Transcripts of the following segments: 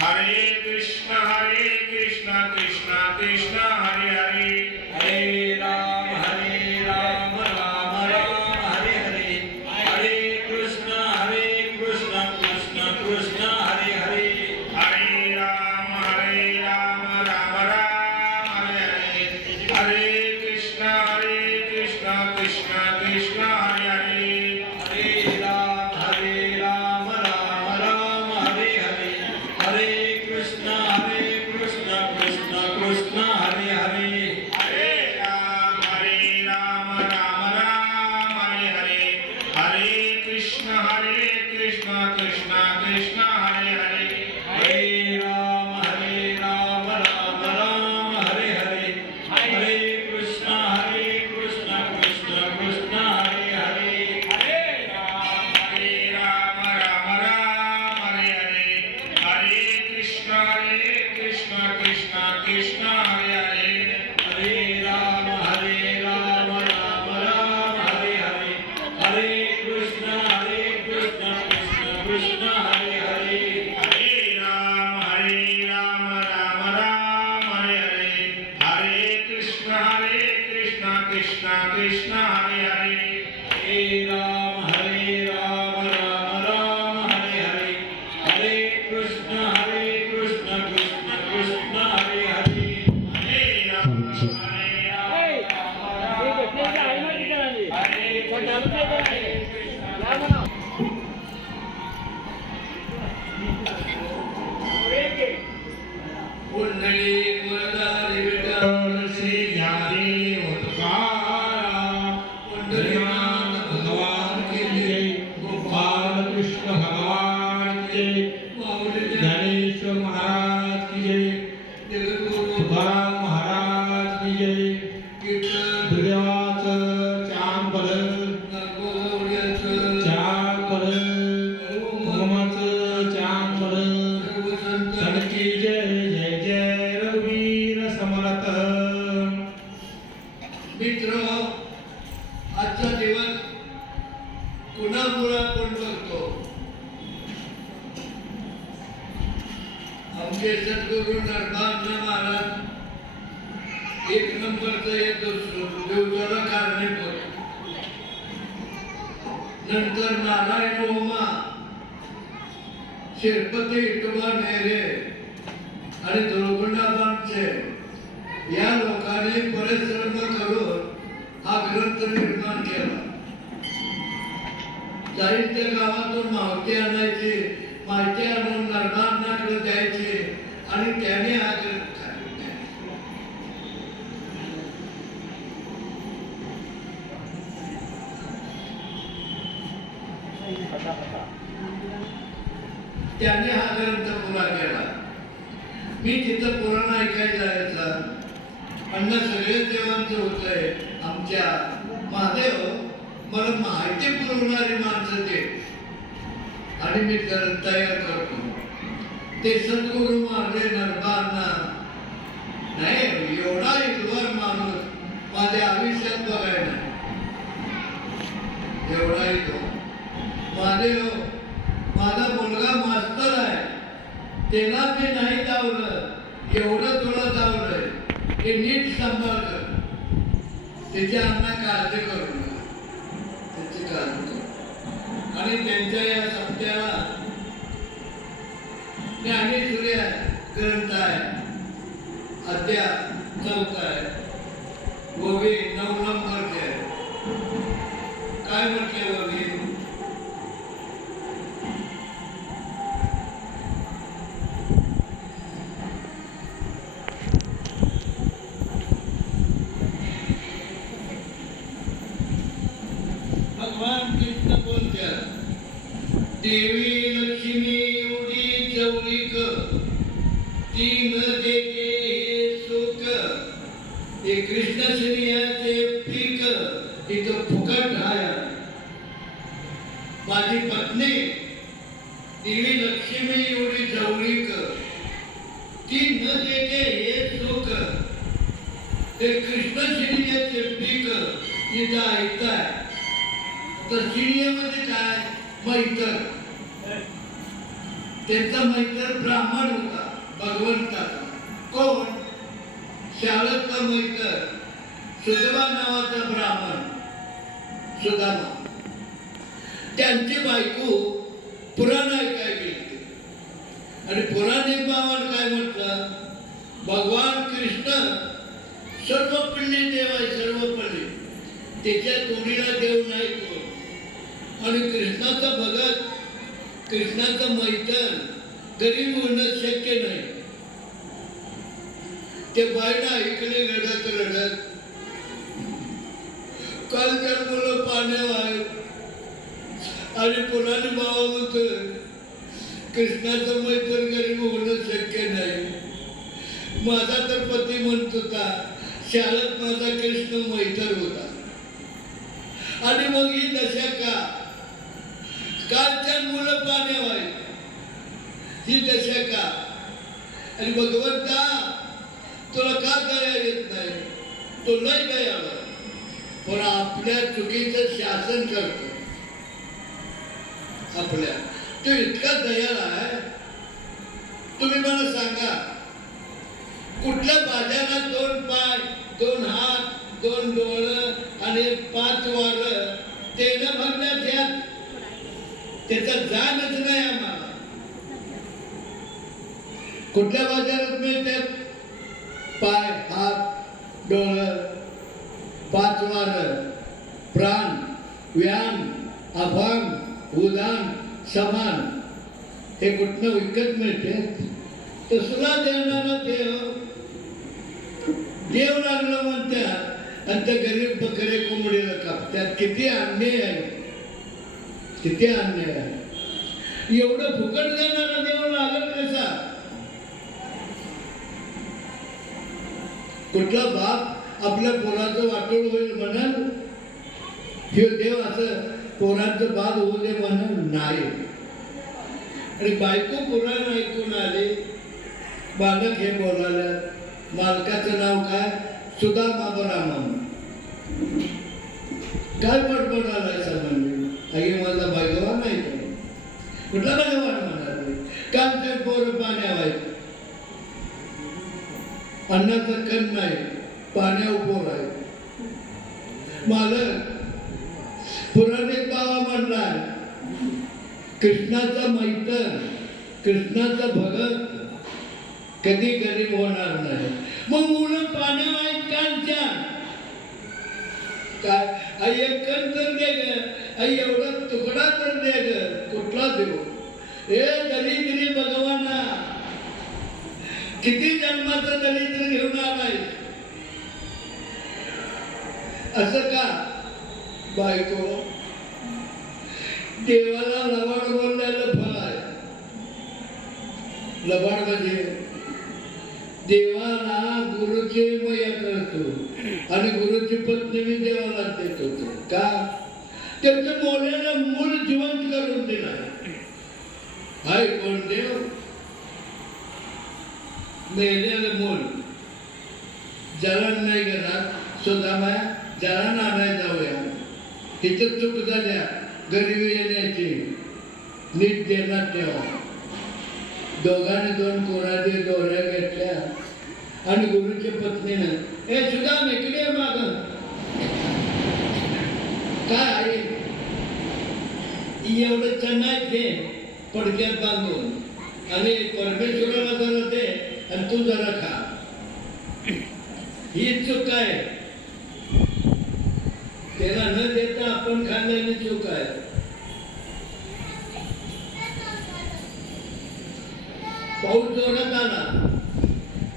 हरे कृष्ण कृष्ण कृष्ण हरे हरे हरे राम राम राम हरे हरे हरे कृष्ण कृष्ण कृष्ण हरे हरे हरे राम राम राम हरे हरे हरे कृष्ण कृष्ण कृष्ण हरे हरे हरे राम राम राम हरे हरे हरे कृष्ण कृष्ण कृष्ण हरे हरे हरे राम राम राम हरे हरे हरे कृष्ण कृष्ण कृष्ण हरे हरे हरे राम राम राम हरे हरे हरे कृष्ण कृष्ण कृष्ण हरे हरे हरे राम राम राम हरे हरे हरे कृष्ण कृष्ण कृष्ण हरे हरे हरे राम राम राम हरे हरे हरे कृष्ण कृष्ण कृष्ण हरे हरे हरे राम राम राम हरे हरे हरे कृष्ण कृष्ण कृष्ण हरे हरे हरे राम राम राम हरे हरे हरे कृष्ण कृष्ण कृष्ण हरे हरे हरे राम कुंडली वरदारी विठ्ठल श्री ज्ञानदेव तुकाराम पंढरीनाथ भगवान की जय गोपाल कृष्ण भगवान की जय ज्ञानेश्वर महाराज की जय तुकाराम महाराज की जय दुर्देवाचं चांबल चांबल होमाचं चांबल की जय जय जय रघुवीर समर्थ मित्र आजचा दिवस कुणामुळे आपण करतो आमचे सद्गुरू नरमानंद महाराज एक नंबरचं एक देवताला कारणीभूत नंतर नारायण ओमा शिरपती इटोबा नेरे आणि दुर्गुणाबांचे या लोकांनी परिश्रम करून हा ग्रंथ निर्माण केला जाईल त्या गावातून माहिती आणायची माहिती आणून नरनाथाकडे द्यायची आणि त्याने हा ग्रंथ त्याने हा ग्रंथ पुरा केला मी तिथं पुराण ऐकायला जायचं अन्न सगळे देवांचं होतंय आमच्या महादेव मला माहिती पुरवणारी माणसं ते आणि मी तयार करतो ते सद्गुरू मारले नरबांना नाही एवढा इतवर माणूस माझ्या आयुष्यात बघायला एवढा इतवर महादेव माझा मुलगा मास्तर आहे त्याला ते नाही दावलं एवढं तुला दावलंय हे नीट सांभाळ कर त्याच्या अन्ना काळजी करू नका त्याची काळजी कर आणि त्यांच्या या सत्याला ज्ञानेश्वरी ग्रंथ आहे अध्याय 4 आहे ववी 9 नंबरचे आहे काय म्हटले ववी भगवान कृष्ण बोलतात देवी लक्ष्मी उडी जवळीक तीन देते हे सुख हे कृष्ण श्रीयाचे पीक इथं फुकट आहे माझी पत्नी देवी लक्ष्मी एवढी जवळीक ती न देते हे सुख हे कृष्ण श्रीयाचे पीक इथं ऐकताय तर शिर्यामध्ये काय मैत्र त्यांचा मैत्र ब्राह्मण होता भगवंताचा. कोण? शाळेतला मैत्र सुदामा नावाचा ब्राह्मण सुदामा. त्यांची बायको पुराण ऐकाय गेली आणि पुराणिक बाबांनी काय म्हटलं, भगवान कृष्ण सर्वपल्ली देव आहे, सर्वपल्ली. त्याच्या तोडीला देव नाही कोण. आणि कृष्णाचा भगत, कृष्णाचा मैत्र गरीब होणं शक्य नाही. ते बायला ऐकले रडत रडत, कालच्या मुलं पाण्यावर आहेत आणि पुराणी बाबा म्हणतोय कृष्णाचं मैत्र गरीब होणं शक्य नाही. माझा तर पती म्हणत होता शाळेत माझा कृष्ण मैत्र होता. आणि मग ही दशा का? कालच्या मुलं पाण्यावर आहेत, ही दशा का? आणि भगवंता तुला का दया येत नाही? तो लय दयाळू, पण आपल्या चुकीचं शासन करतो. आपल्या तो इतका दयाळू आहे. तुम्ही मला सांगा, कुठल्या बाजारात 2 पाय 2 हात 2 डोळं आणि 5 वारं तेनं भरण्यात यात त्याचा जाणच नाही आम्हाला. कुठल्या बाजारात मिळतात पाय हात डोळं 5 वारं प्राण व्यान अभंग उदान समान हे कुठनं विकत मिळते? तसला देणारा देव लागलं म्हणतात आणि त्या गरीब बकरे कोंबडीला कापतात. किती अन्याय आहे, किती अन्याय आहे. एवढं फुकट देणारा देव लागल कसा? कुठला बाप आपल्या पोराचं वाटोळ होईल म्हणाल? हे देव असं पोरांचं बाद होऊ दे म्हणाल नाही. आणि बायको पुराण ऐकून आले. बालक हे बोलायला, मालकाचं नाव काय? सुदामा ब्राह्मण. काय बडबडायला समजले? आई माझा भगवान आहे का? कुठला भगवान म्हणाले? कालचे पोरं पाण्यावर, अन्नाचं कण नाही, पाण्यावर पोर आहे. मालक पुराणिक बाबा म्हणलाय कृष्णाचा मैत्र कृष्णाचा भगत कधी गरीब होणार नाही. मग मुलं पाण्यावर आहेत कालच्या. काय आई एक कण तर दे ग, आई एवढा तुकडा तर दे ग. कुठला देऊ? हे दरिद्री भगवाना, किती जन्माचं दरिद्र घेऊन आलाय? असं का? बायको देवाला लबाड बोलल्याला फळ आहे. लबाड म्हणजे देवाला गुरुची मया करतो आणि गुरुची पत्नी मी देवाला देत होतो. का? त्याचं बोलायला मूळ जिवंत करून दिला. हाय कोण देव? मेलेलं मूल. जलन नाही घरात सुदामा, जलन आणाय जाऊया. इथं चूक झाल्या गरीबी येण्याची, नीट देण्यात ठेवा. दोघांनी 2 कोराडे दोऱ्या घेतल्या आणि गुरुच्या पत्नीनं, ए सुदाम इकडे माग. काय आहे? एवढं चन्नाय घे पडक्यात बांधून आणि परमेश्वराला जरा दे आणि तू जरा खा. ही चूक आहे. त्याला न देता आपण खाल्ल्याने चूक आहे. पाऊस जोरात आला.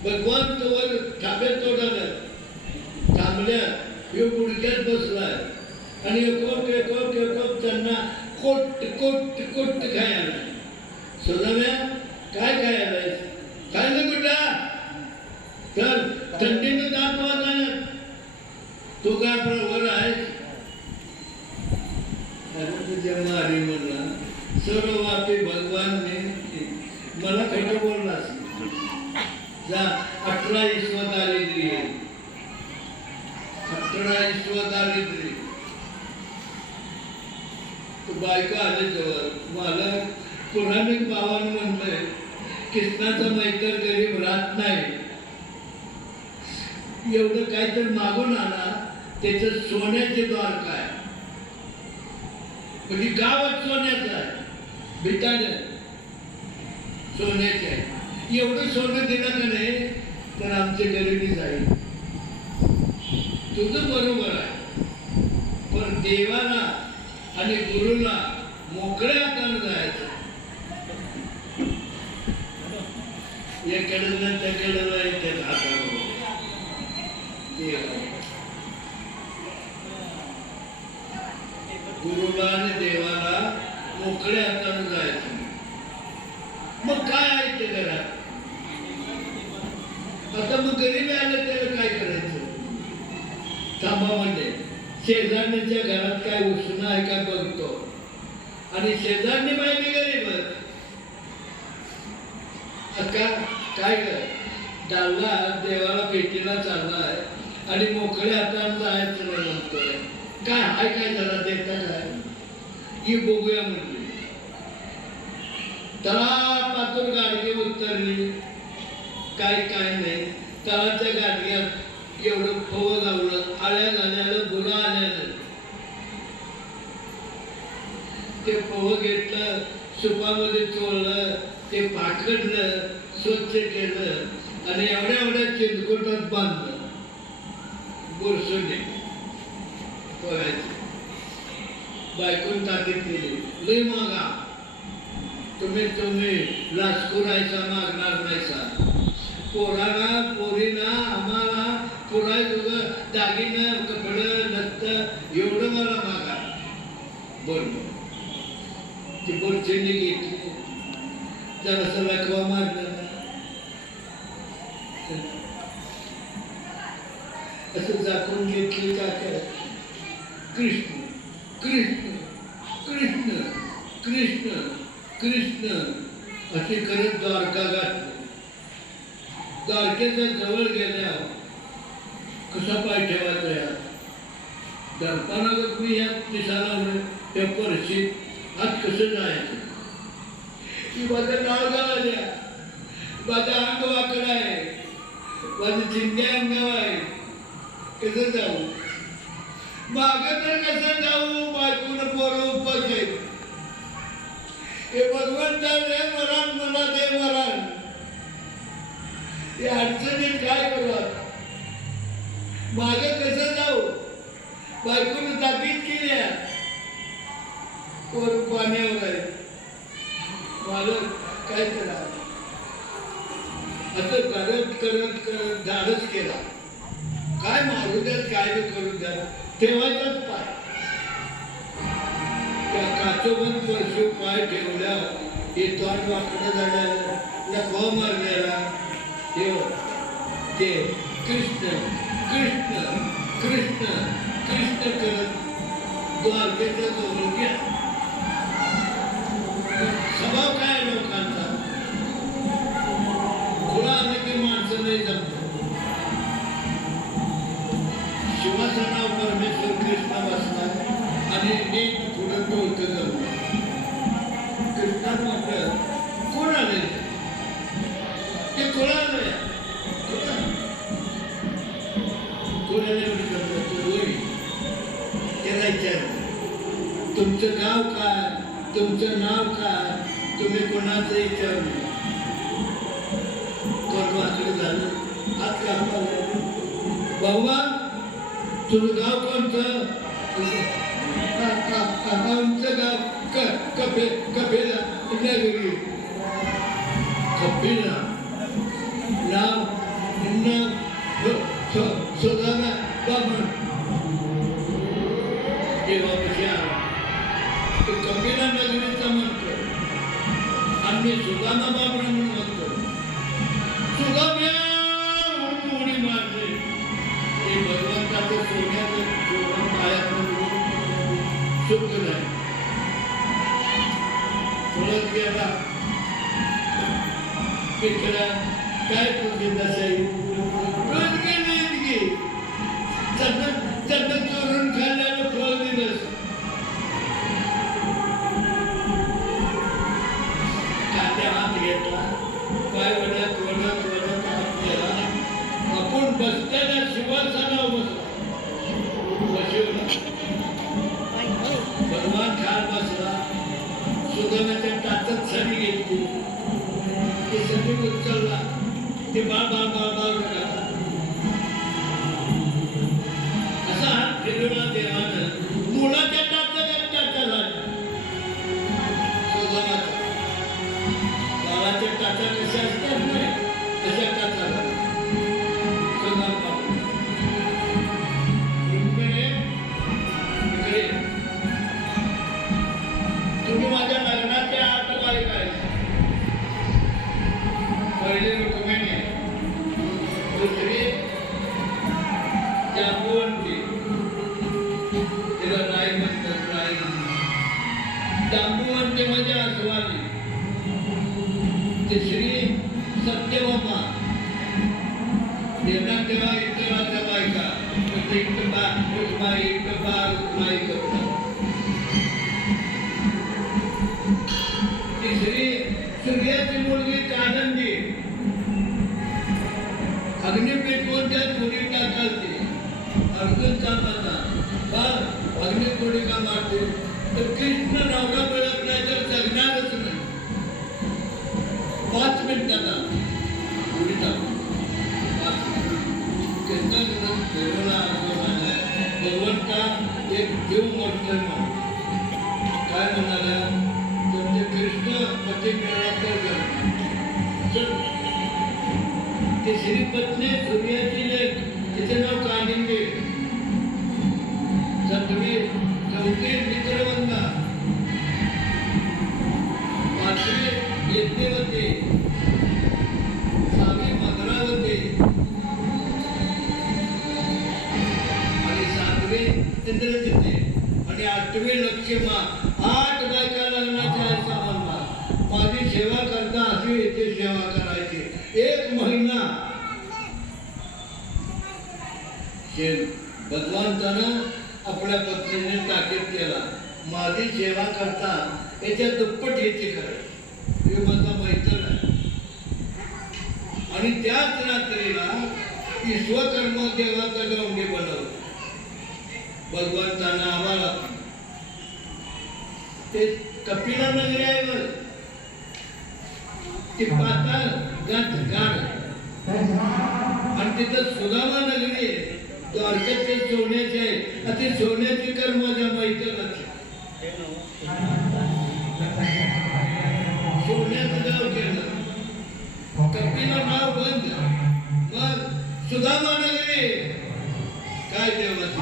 भगवान तोवर थांब्यात तोडालं. थांबल्या ह्यो गुडघ्यात बसलाय आणि एकोप त्यांना कोट कोट कोट खायला. सुदाम्या काय खायला? खायला कुठं? तर थंडीनं दात वाजला. तू काय प्रवर आहेस? अरे तुझ्या मारी म्हणला सर्व वापी भगवानने मला खोटं बोललास. जा 18 ईश्वर दारिद्र्य, 18 ईश्वर दारिद्र्य. तू बायको आले जवळ. मला पुराणिक बाबांनी म्हटलंय कृष्णाचा मैत्र गरीब राहत नाही. एवढं काहीतरी मागून आला त्याचं सोन्याचे द्वारका आहे, म्हणजे गावात सोन्याचं आहे, भिताडं सोन्याचे आहे. एवढं सोनं दिलं का नाही तर आमची गरिबी जाईल. तुझं बरोबर आहे, पण देवाला आणि गुरुला मोकळ्या हातानं जायचं. एकडनं त्याकडं येतात हातावर गुरुला आणि देवाला मोकळ्या हातानं जायचं. मग काय आहे ते घरात? आता मग गरीबी आलं त्याला काय करायचं? थांबा म्हणजे शेजारणीच्या घरात काय उष्ण आहे का बघतो, आणि शेजारणी बाई गरीबच. का काय चालला देवाला भेटीला चाललाय आणि मोकळ्या हातानं जायचं नाही म्हणतोय. काय हाय काय जरा देता काय? ही बघूया म्हणली. तळा पातूर गाडगी उतरली, काय काय नाही. तळाच्या गाडग्यात एवढं फव लावलं, आळ्या झाल्यानं गुरं आल्यानं ते फव घेतलं, सुपामध्ये चोळलं, ते पाकडलं, स्वच्छ केलं आणि एवढ्या एवढ्या चिंचकोटात बांधलं. बुरसुंडे बघायचे. बायकोन ताकीद केली, लय मागा, तुम्ही लाचकुरायचा मागणार नाहीसा. पोराला पोरीना आम्हाला पुराय तुझं दागिनं कपडं नसतं एवढं मला मागा. बोललो ती बोलचेंडी घेतली, जरासं लकवा मारलं, असं झाकून घेतली. का कृष्ण कृष्ण कृष्ण कृष्ण कृष्ण असे करत द्वारका गाठली. द्वारकेच्या जवळ गेल्या कसा पाय ठेवायचा या दर्पणागत मी यात दिसायला त्या परिस्थितीत आज कसं जायचं? की माझं नाव झालं, माझा अंग वाकड आहे, माझं चिंध्या अंगाव आहे, कसं जाऊ? माग तर कसं जाऊ? बायकोनं पोरं उपास आहेत. हे भगवंता रे मरण मला दे मरण. हे अडचणीत काय करू? मागे कसं जाऊ? बायकोनं ताकीद केली आहे, पोर पाण्यावर आहे, मालक काय करा? असं करत करत करत धाडच केला. काय मारू द्यात, काय बी करू द्या, ठेवायचाच पाय. त्या काचोबंद परशु पाय ठेवल्या, हे तोंड वाकडं झालं, लकवा मारलेला. ते कृष्ण कृष्ण कृष्ण कृष्ण करत द्वारकेच्या जवळ घ्या. स्वभाव काय लोकांचा? खुळा आलं की माणसं नाही जमत. शिवासनावर परमेश्वर कृष्ण बसला आणि नीट पुढं डोलकं जमलं. कृष्णात म्हटलं, कोण आले? ते खुळा आलंय. त्याला विचारलं, तुमचं गाव काय, तुमचं नाव काय, तुम्ही कोणाचं विचारलं? कोण वाकडं झालं, हात कापला. भाऊबा तुझं गाव कोणतं? आमचं गाव कपेला नगरी. कपिला नाव सुदामा बाबा. देवापाशी आला तो कपिला नगरीचा म्हणतो, आम्ही सुदामा बाबरा म्हणून म्हणतो. सुदाम्या म्हणून उडी मारली. हे भगवंताचं सोन्याचं जोडून पायात सुख नाही. पळत गेला. पिकला काय तुझी नसाई रोज गेली इतकी चटक चोरून खाल्ल्यानं फळ दिलंस. कांद्या हात घेतला, ते बाळ असा हात फिरवला देवानं मुलाच्या टाचा झाला बाळाच्या टाचा कशा असतात नाही तशा टाचा झाला तुम्ही माझ्या लग्नाच्या आत काय काय पहिले रुक्मिणी दुसरी जांबुवंती तिला राय म्हणतात राय जांबुवंती म्हणजे आसवानी तिसरी सत्यभामा देवना तेव्हा इतराच्या बायका रुक्माई करतात तिसरी सूर्याची मुलगी आनंदी अग्नी पेटवून त्या चोरी टाकालते अर्जुन चालता का अग्नी चोरी का मारते तर कृष्ण नवरा मिळत नाही तर जगणारच नाही 5 मिनिटाला चोरी टाकतो भगवंता एक जीव मोडतोय म्हणून काय म्हणाला म्हणजे कृष्ण पती मिळाला तर तिसरी पत्नी सूर्याची लेक तिचे नाव कालिंदी चौथी मित्रवंदा 5वी यज्ञवती 6वी मधुरावती आणि 7वी इंद्रजिती आणि 8वी लक्ष्मा 8 बायका लग्नाच्या सामान्य माझी सेवा करता अशी येथे सेवा करायची 1 महिना भगवंतानं आपल्या पत्नीने ताकीद केला माझी सेवा करता याच्या दुप्पट येते करायची हे माझा मैत्र आहे आणि त्याच रात्रीला विश्वकर्म देवाचा गवंडी बनवलं भगवंतानं आम्हाला ते कपिला नगरी आहे बघ ती पाताळ गाड आणि तिथं सुदामा नगरी आहे द्वारकेत ते सोन्याचे आहे आणि ते सोन्याची कर माझ्या मैत्रिणाची सोन्याचं गाव केलं कपिला नाव बंद मग सुदामा नगरी काय देवाची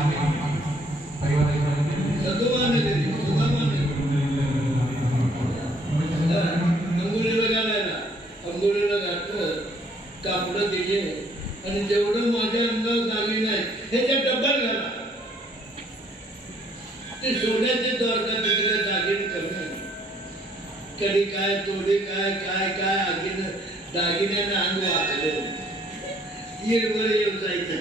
सदोमा नगरी सुदामा अंघोळीला घालायला अंघोळीला घातलं कापडं दिले आणि जेवढं माझ्या अंगावर झाली नाही त्याच्या डबल घाला ते सोन्याचे द्वारका तिकडे दागिने कमी कधी काय तोडी काय काय काय आगीनं दागिन्यानं अंग वाकलं येरवर येऊन जायचं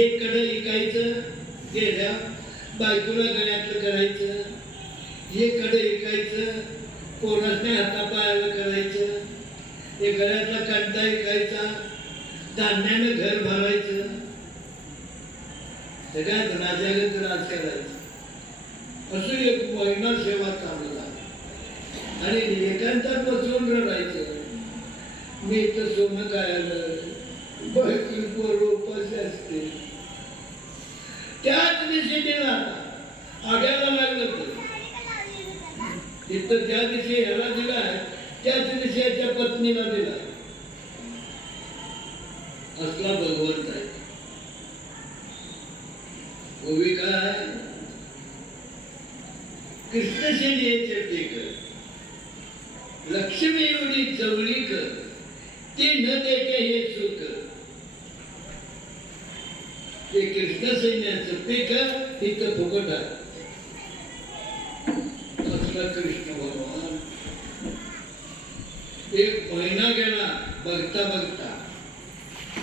एक कडं इकायचं गेल्या बायकोला गळ्यातलं करायचं एक कडं इकायचं कोणासने हातापायाला करायचं एक गळ्यातला कंटा इकायचा धान्यानं घर भरायचं सगळ्यात राजागत राज करायचं असं 1 महिना सेवा चालू झाली आणि एकांतात बसून रडायचं मी इथं सोनं खायला बायको उपाशी असते त्याच दिवशी दिला आड्याला लागलं तर इथं ज्या दिवशी ह्याला दिला त्याच दिवशी याच्या पत्नीला दिला असला भगवंत आहे ओवी काय कृष्णसेन याचे टेक लक्ष्मी एवढी जवळीक ते न देते हे सुख ते कृष्ण सैन्याचं पीक इथं फुकट आहे असला कृष्ण भगवान 1 महिना गेला बघता बघता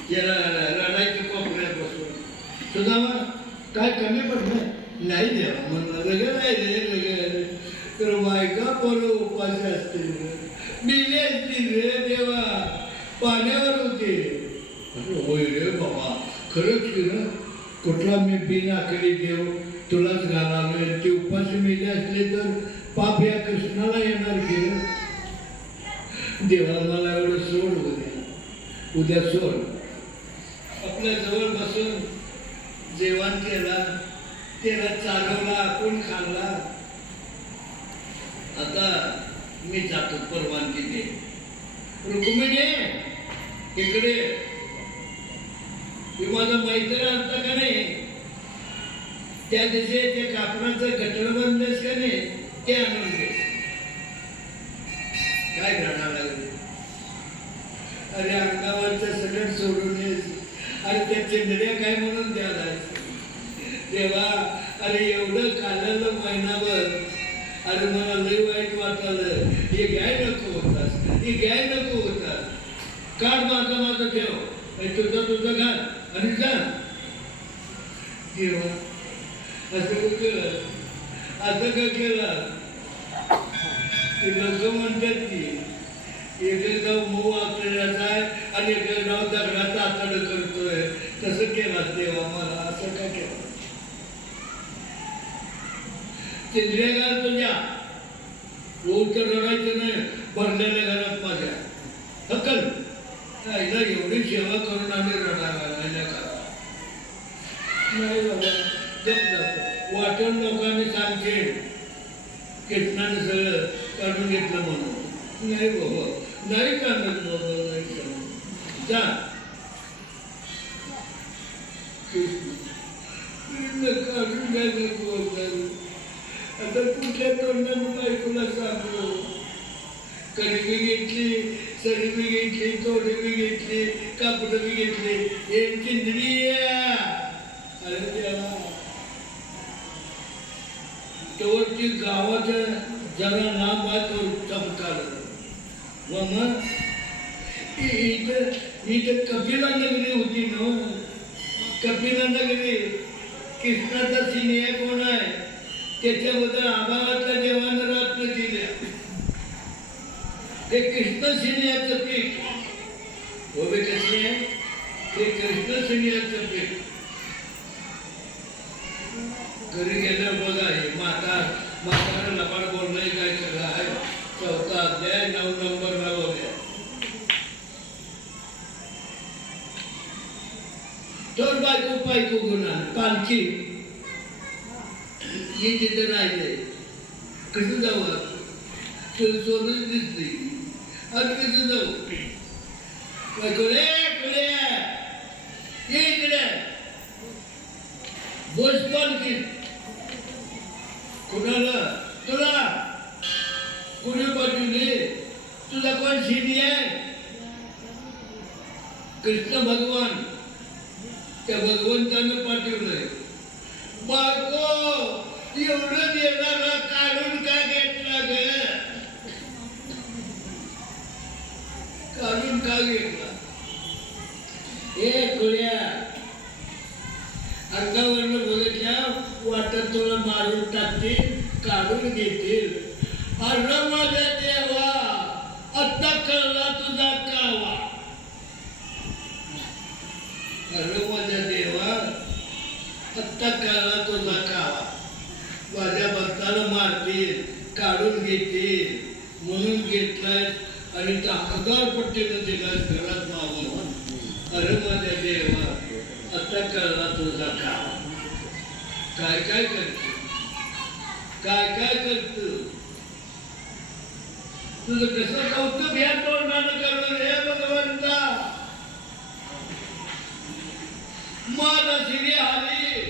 त्याला रडायच्या कोपऱ्यात बसून सुदामा काय कमी पडलं नाही देवा म्हणलं लगे नाही रे लगे तर बायका पोरं उपाशी असतील मिले असतील रे देवा पाण्यावर होते होय रे बाबा खरंच की ना कुठला मी बिन आखरी देव तुलाच घालालोय ते उपाशी मिले असले तर पाप या कृष्णाला येणार की देवा मला एवढं सोड उद्या सोड. आपल्या जवळ बसून जेवण केला, त्याला चालवला, आपण खाल्ला. आता मी जातो, परवानगी दे. रुक्मिणी इकडे, हे माझा मैत्र आणता का नाही, त्या दिवशी ते कापडाचं गटर बांधलेस का नाही, ते आणून दे. काय घडा लागले, अरे अंगावरचं सगळं सोडून येस, अरे त्या चिंधड्या काय म्हणून द्यायला देवा. अरे एवढं काढलं महिनाभर, अरे मला लय वाईट वाटलं. हे घ्याय नको होतास, हे घ्याय नको होतास. काढ माझं माझं ठेव, तुझं घाल आणि जा. देवा असं का केलं, असं का केलं. ते लोक म्हणतात की एक गाव मऊ आपल्याला आहे आणि एक गाव दगडाचा आतड करतोय. तसं केलं देवा मला, असं का केलं. चिंद्रिया घाल तुझ्या, तर रडायचं नाही भरलेल्या घरात माझ्या. हक्कल आईला एवढी सेवा करून आम्ही रडायला का नाही बाबा. वाटून लोकांनी सांगते कृष्णाने सगळं काढून घेतलं म्हणून. नाही बाबा, नाही काढत बाबा, नाही काढत. जा कृष्ण काढून काय नको. आता कुठल्या तोंडाने बायकोला सांगलो. कडी बी घेतली, सडी बी घेतली, तोडी बी घेतली, कापड बी घेतली. हे चिंधडी. अरे देवा, तोवरची गावाच्या जरा लांब आहे तो चमकाल. व मग इथं कपिला नगरी होती ना, कपिला नगरी. कृष्णाचा सिनेहा कोण आहे, त्याच्याबद्दल आभावातल्या देवानं रात्र केल्या. हे कृष्ण सिनेहाचं पीठ हो बे. कसले आहे हे कृष्ण सिनेहाचं पीठ. घरी गेल्यावर बघा, हे म्हातारा लबाड बोलणं काय सगळं आहे. 4था अध्याय 9 नंबरला बघा. तर बायको गुन्हा पालखी हे तिथे राहिले. कसं जावं, सोनं दिसली, आज कसं जाऊ. बायकोले ये इकडे बोस पालखी. कुणाला तुला कुणी पाठवली, तुझा कोण शिनी आहे. कृष्ण भगवान, त्या भगवंतानं पाठवलंय. बायको एवढं देणारा काढून का घेतला ग, काढून का घेतला. हे खुल्या अंगावरनं बघितल्या वाटत तुला मारून टाकतील, काढून घेतील. अरे माझ्या देवा, आत्ता कळला तुझा कावा. अरे माझ्या देवा, आत्ता कळला तुझा कावा. माझ्या भक्ताला मारतील, काढून घेतील म्हणून घेतलाय आणि त्या 1000 पट्टीनं दिलाय घरात मागून. अरे माझ्या देवा, आता कळला तुझा कावा. काय काय करतो, काय काय करतो. तुझं कसं कौतुक या तोंडानं करणं हे भगवंता. माझा सिरी आली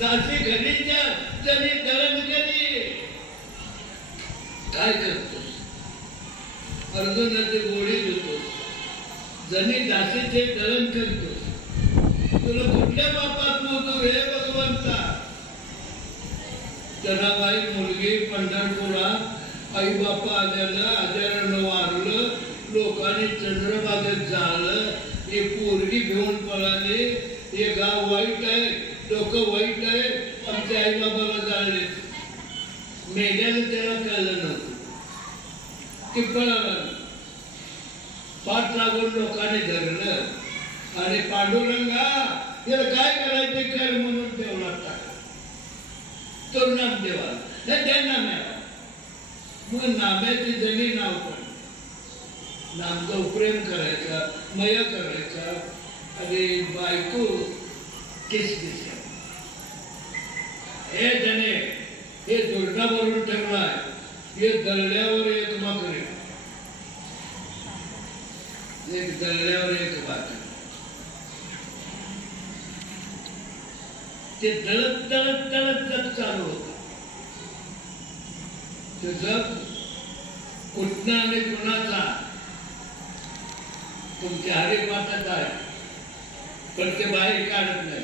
दासी घरीच्या जणी दळण करी. काय करतोस, अर्जुनाचे गोळी देतोस, जणी दासीचे दळण करतोस. तुला कुठल्या बापात मोजू हे भगवंता. जनाबाई मुलगी पंढरपुरात आई बापा आल्यानं आजारानं वारलं. लोकांनी चंद्रभागेत जाळलं. हे पोरगी घेऊन पळाले. हे गाव वाईट आहे, लोक वाईट आहे, आमच्या आई बाबाला जाळले. मेल्यानं त्याला कळलं नव्हतं. ते पळाला, पाठ लागून लोकांनी धरलं आणि पांडुरंगा याला काय करायचे कर म्हणून देवला टाकला. तो नाम देवा त्या नाम्याला. मग नाम्याची जणी नाव पडलं. नामदेव प्रेम करायचा, मया करायचा आणि बायको किसकिस. हे जने हे दुर्गा भरून ठेवलाय, हे दळल्यावर एक भाकरी, एक दळल्यावर एक भाकरी. ते दळत दळत दळत जग चालू होत. ते जग कुठनं आणि कुणाचा तुमच्या हरिपाठात आहे, पण ते बाहेर काढत नाही.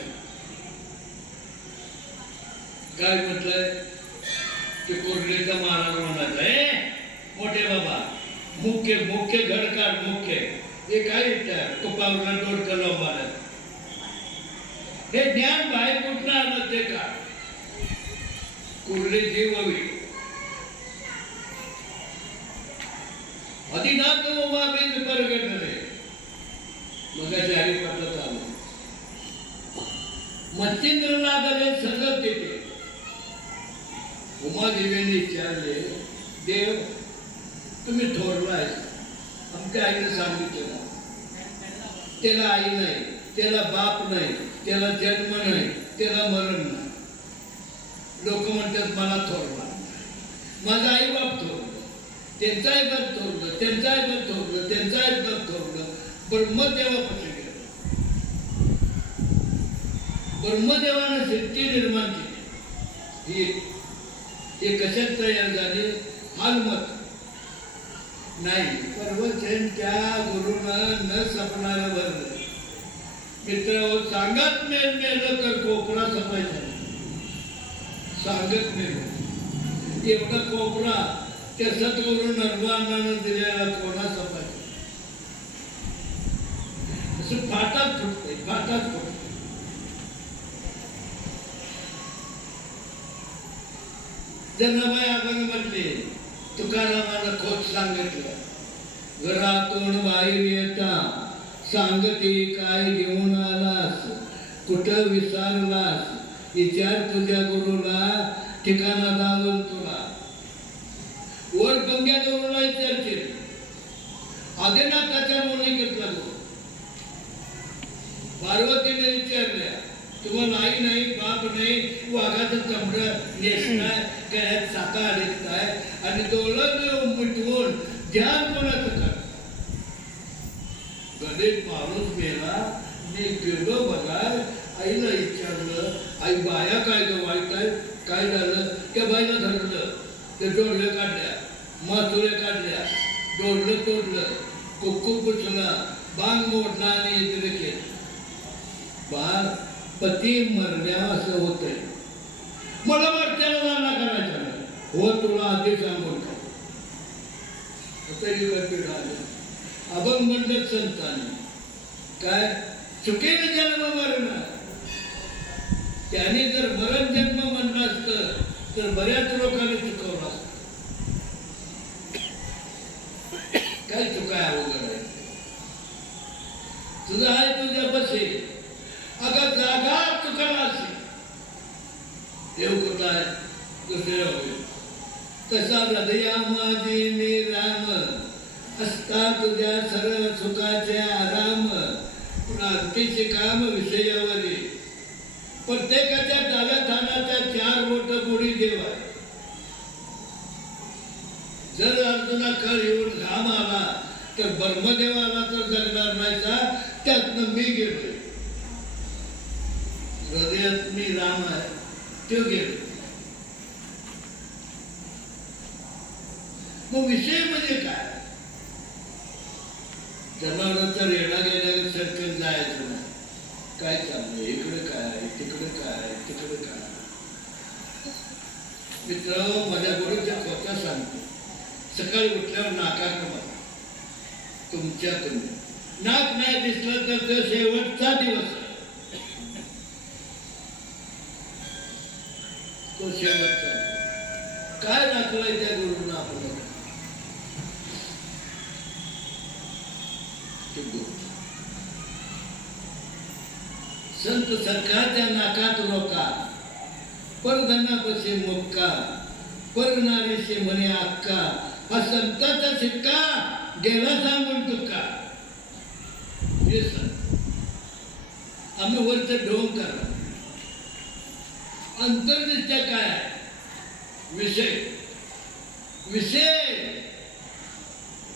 काय म्हटलंय ते कोरलेचा महाराज म्हणायचा, मोठे बाबा मुख्य मुख्य घडकाळ मुख्य हे काय तुपावरला डोरकं लावणार. हे ज्ञान बाहेर कुठलं आलं ते का कुर्ली जीव हवी. अधिनाथ उमाबीज परगटले मगाशी हरिपाठात आलं. मच्छिंद्र नागाने संगत देते. उमादेवीने विचारले, देव तुम्ही थोरलाय, आमच्या आईने सांगितलं त्याला आई नाही, त्याला बाप नाही, त्याला जन्म नाही, त्याला मरण नाही. लोक म्हणतात मला थोरला, माझा आई बाप थोरलं, त्यांचा आई बाप थोरलं, त्यांचा आई बाप थोरलं, त्यांचा आई बाप थोरलं. ब्रह्मदेवापासून गेलं. ब्रह्मदेवानं सृष्टी निर्माण केली. हे कशात तयार झाले? हालमत नाही. पर्वचन त्या गुरुनं न सपनाला भरलं. मित्र सांगत मेलं तर कोपरा सपायचा. सांगत मेलं एवढा कोपरा त्या सद्गुरु निर्वाणानं दिलेला कोणा सपायचा. असं फाटात फुटतंय, फाटात फुटतंय. जनाबाई आपण म्हटले, तुकारामानं खोट सांगितलं, घरातून बाहेर येता सांगते काय घेऊन आलास, कुठं विसरलास, विचार तुझ्या गुरुला, ठिकाणा लावल तुला. वर गंग्या गुरुला विचारतील. आदिनाथाच्या मुली घेतला गुरु. पार्वतीने विचारल्या, तुम्हाला आई नाही, बाप नाही, वाघाचं चमडं नेसताय, गळ्यात साखा अडकताय आणि डोळं मिटवून ध्यान कोणाचं कर. गणेश माणूस गेला, मी गेलो बघा, आईला विचारलं, आई बाया काय ग वाईट आहे, काय झालं? त्या बाईला धरलं, ते डोळले काढल्या, मासुऱ्या काढल्या, डोळलं तोडलं, कुक्कू पुसला, बांग मोडला आणि इकडे केलं. बाळ पती मरण्या असं होतंय. मला मरत्याला दाना करायचा नाही. हो तुला आधी सांगून का तरी कधी राहिलं. अभंग म्हणलं संतांनी काय चुकीने जन्म मरणं. त्याने जर मरण जन्म म्हणलं असतं तर बऱ्याच लोकांनी चुकवलं असतं. काय चुकाय अवघड आहे. तुझा आहे तुझ्या बसे अगं जागा चुकला असेल. देव कुठं आहे दुसरे होईल. तसा हृदयामध्ये मी राम असता तुझ्या सरळ सुखाचे आराम. क्रांतीचे काम विषयावरी प्रत्येकाच्या डाव्या थानाच्या 4 बोट गोडी देवा. जर अर्जुना कळ येऊन घाम आला तर ब्रह्मदेवाला तर जगणार नाहीचा. त्यातनं मी गेलो. हृदयात मी राम आहे तो गेलो. मग विषय म्हणजे काय? जनावरांचा रेडा गेल्या सर्कल जायचं नाही. काय चाललंय, इकडे काय, तिकडे काय, तिकडे काय. मित्र माझ्या गुरुच्या खोटा सांगतो. सकाळी उठल्यावर नाकात बघा. तुमच्या तुम्ही नाक नाही दिसलं तर तो शेवटचा दिवस आहे. तो शेवटचा काय दाखवाय त्या गुरुनं आपल्याला. संत सरकारच्या नाकात रोका, परधनापशी मुक्का, परनारीशी म्हणे अक्का. हा संताचा शिक्का गेला सांगून तुका हे सांग आम्ही वरचं ढोंग करा अंतर्दृष्ट्या काय आहे विषय विषय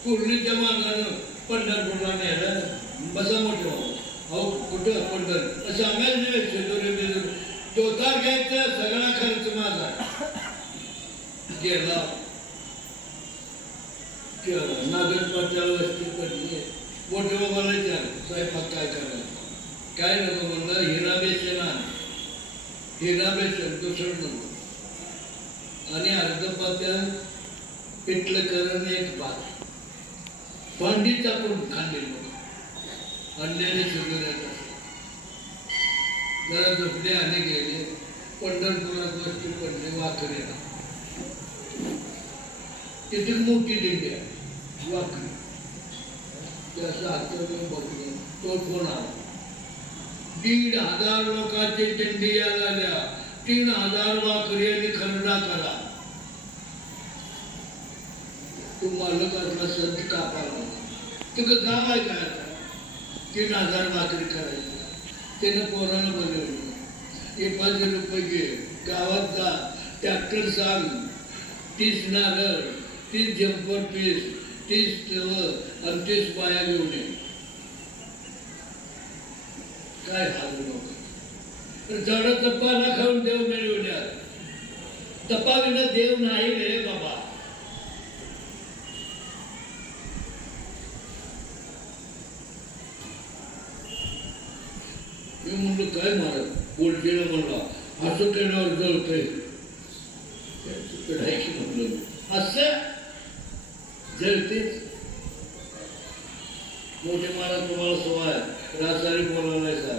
पूर्णीच्या मार्गानं पंढरपूरला नेलं बसा मोठं अहो कुठं पंढर सांगायला नाही शेजोरी बेजोरी तोतार घ्यायचा सगळा खर्च माझा गेला नागरिक पाट्याला वस्ती पडली मोठे बाबाला विचार स्वयंपाक काय करायचं काय नको म्हणलं हिरा बेचना हिरा बेचन दुसरं नको आणि अर्ध पात्या पिठलं करण एक भात भांडी टाकून खाल्ली लोक अन्याने शिकवण्यात जरा झोपले आणि गेले पंढरपुरात वस्ती पडले वाकऱ्याला तिथे मोठी दिंडी आहे वाकरी त्याचं हात बघलं तो कोण आला 1,500 लोकांची दिंडी आल्या 3,000 वाकरी आणि खरडा करा तू मालक असला संत कापाला तुझं गाव आहे काय 3,000 वाकरी करायची त्यानं पोरानं बनवलं हे 5 रुपये घे गावात जा ट्रॅक्टर सांग 30 नारळ 30 जम्पर पीस 30 तव आणि 30 बाया घेऊन ये काय हालू लोक झाडं तपाला खाऊन देव मिळवल्या तपाविना देव नाही रे बाबा मी म्हणलं काय मारत उलटीला म्हणला असं केल्यावर जळतंय की म्हणलं असं जळतेच मोठे महाराज तुम्हाला सवय राजधानी बोलायला का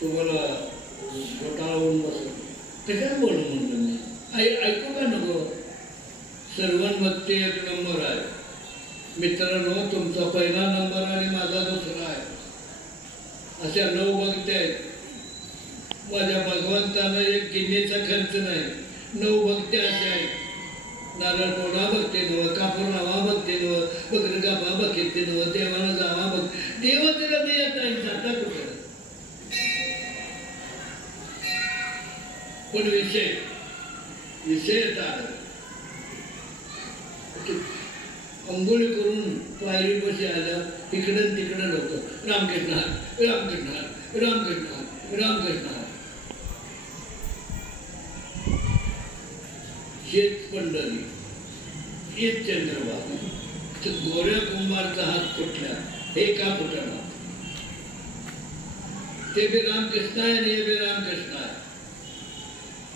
तुम्हाला घोटाळा होऊन बसत ते काय बोलू म्हणलं मी ऐकू का नको सर्वांभक्ती 1 नंबर आहे मित्रांनो तुमचा पहिला नंबर आणि माझा दुसरा आहे अशा 9 भक्ती आहेत माझ्या भगवंतानं एक गिन्नीचा खर्च नाही 9 भक्ती अशा आहेत नारळ तोडा बघते नव कापूर लावा बघते नव बकरी कापा बघते नव देवाला जावा बघ देव तिला देत नाही जाता कुठं पण विषय येतात अंघोळी करून पायरी कशी आल्या इकडं तिकडं लोक रामकृष्ण रामकृष्ण रामकृष्ण रामकृष्ण शेत पंढरी हेच चंद्रभागा गोऱ्या कुंभारचा हात फुटला हे का फुटला ते बी रामकृष्ण आहे आणि हे बी रामकृष्ण आहे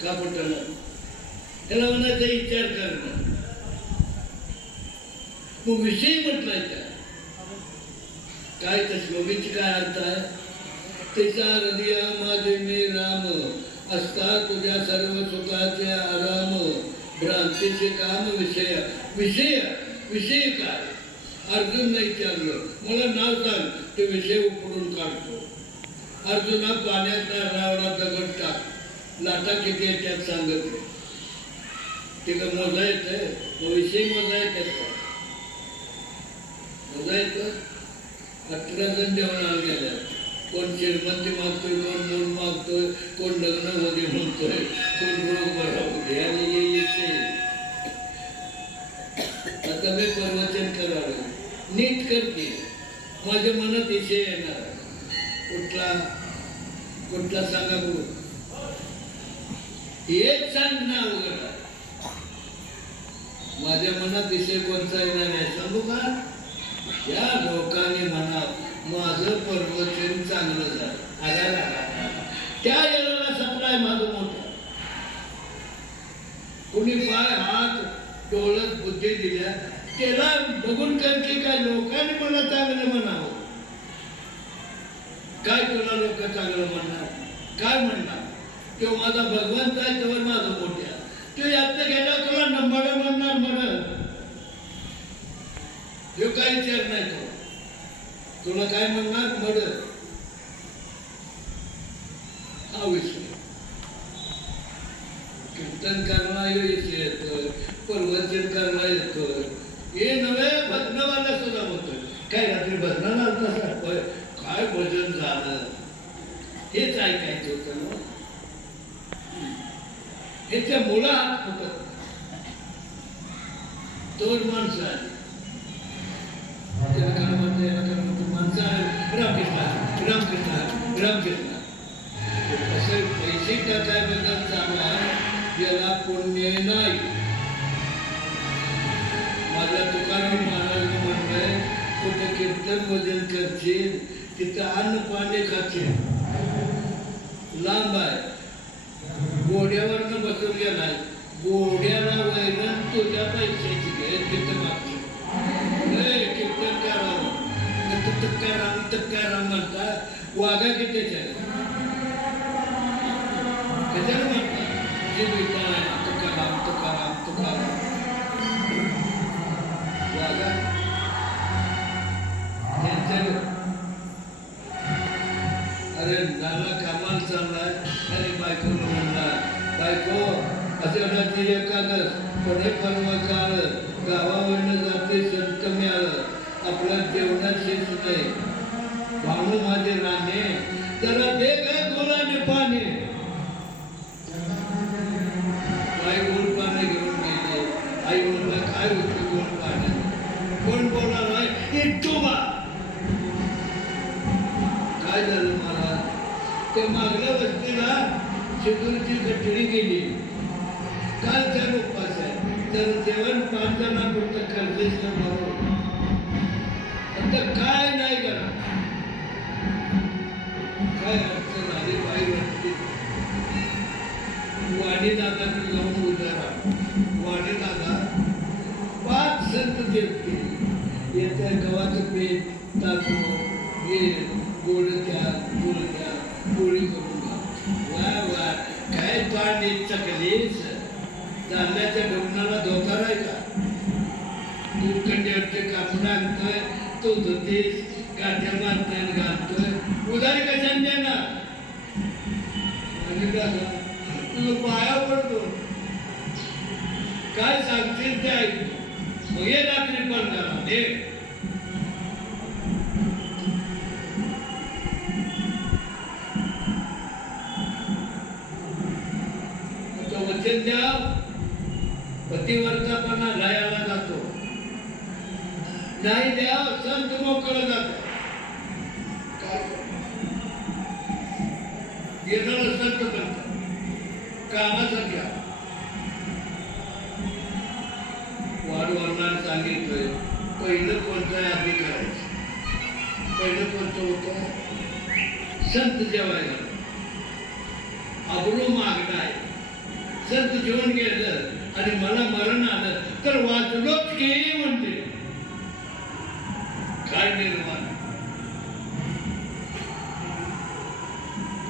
का फुटला त्याला म्हणायचा विचार करणं मग विषय म्हटलाय काय त्या श्लोकीची काय अर्थ आहे त्याचा हृदय माझे मी राम असता तुझ्या सर्व सुखाचे आराम भ्रांतीचे काम विषय विषय विषय काय अर्जुन नाही विचारलं मला नाव सांग ते विषय उपडून काढतो अर्जुना पाण्यात रावणा दगड टाक लाटा किती येतात सांगत ते का मोजा येत विषय मोजा येतात मोजा येतं 18 जण जेवणाला गेल्या कोण श्रीमंती मागतोय कोण मूल मागतोय कोण लग्न मध्ये म्हणतोय कोण रोग बरा होते आणि येते आता मी प्रवचन करावं नीट करते माझ्या मनात विषय येणार कुठला कुठला सांगा बघू हेच सांग ना अवघड माझ्या मनात विषय कोणता येणार नाही सांगू का या लोकांनी मनात माझं प्रवचन चांगलं झालं त्या वेळेला सप्लाय माझं मोठं कुणी पाय हात डोळत बुद्धी दिल्या त्याला बघून करते काय लोकांनी मला चांगलं म्हणावं काय तुला लोक चांगलं म्हणणार काय म्हणणार तो माझा भगवंत आहे तेव्हा माझं मोठ्या तो यात गेल्यावर तुला नंबर म्हणणार म्हणत हे काही विचार नाही तो तुला काय म्हणणार मड हा विषय कीर्तन करणार येतोय प्रवचन करणार येतोय हे नव्हे भजनवाला सुद्धा होतो काय रात्री भजनाला आलता सर होय. काय भजन झालं हेच ऐकायचं होतं ना. हे त्या मुळात होत तोच माणसं आली त्याला काय म्हणतो याला काय म्हणतो माणसं आहे रामकृष्ण रामकृष्ण रामकृष्ण असं पैसे टाकायबद्दल चांगला आहे याला पुण्य नाही. माझ्या तुकाराम महाराज म्हणलंय कुठे कीर्तन भजन करशील तिथं अन्न पाणी खाशील लांब आहे. घोड्यावरनं बसून गेलाय घोड्याला वैरण तुझ्या पैशाची घे तिथं मागची कीर्तन करावं तुकाराम म्हणतात वाघा किती कशाला म्हणतात जे विचार तुकाराम तुकाराम तुकाराम वाघा अरे नाना कामाला चाललाय आणि बायकोला म्हणला बायको असं एकादश कोणी परवा काळ गावावरनं जाते संत मिळालं आपल्या जेवणात शेत नाही भाऊ माझे राणे जरा दे काय गोलाने पाणी बाई गोड पाणी घेऊन गेले. आई म्हणला काय होतं गोड पाणी कोण बोलायला इटुबा काय झालं मला ते मागल्या वस्तीला शिदूरची कटडी गेली कालचा उपास आहे तर जेवण 5 जणांपुरतं करतेस ना बरोबर आता काय नाही करा काय अडचण आली बाई वाटते वाणी दादाकडे जाऊन उजारा वाणी दादा 5 संत देवते येत्या गव्हाचं पीठ तांदूळ हे गोड द्या गुळ द्या पोळी करून वा वा काय पाणी चकलीस धान्याच्या ढोकणाला धोकार आहे का दूध कंड्यावरचे कापून आणतोय तो धुतीस गाठ्या मारतोय घालतोय उधारी कशाने देणार तुझं पाया पडतो काय सांगतील ते ऐकतो मग ये रात्री पडणार दे वचन द्या पतिवर्तापणा लयाला जातो नाही द्या संत मोकळं जातो काय येणारा संत बनतात कामासारख्या वाढवणाने सांगितलंय पहिलं कोणतं आधी करायचं पहिलं कोणतं होतं संत जेवायला अब्रू मागणं आहे संत जेवण गेलं आणि मला मरण आलं तर वाचलोच की म्हणते काय निर्माण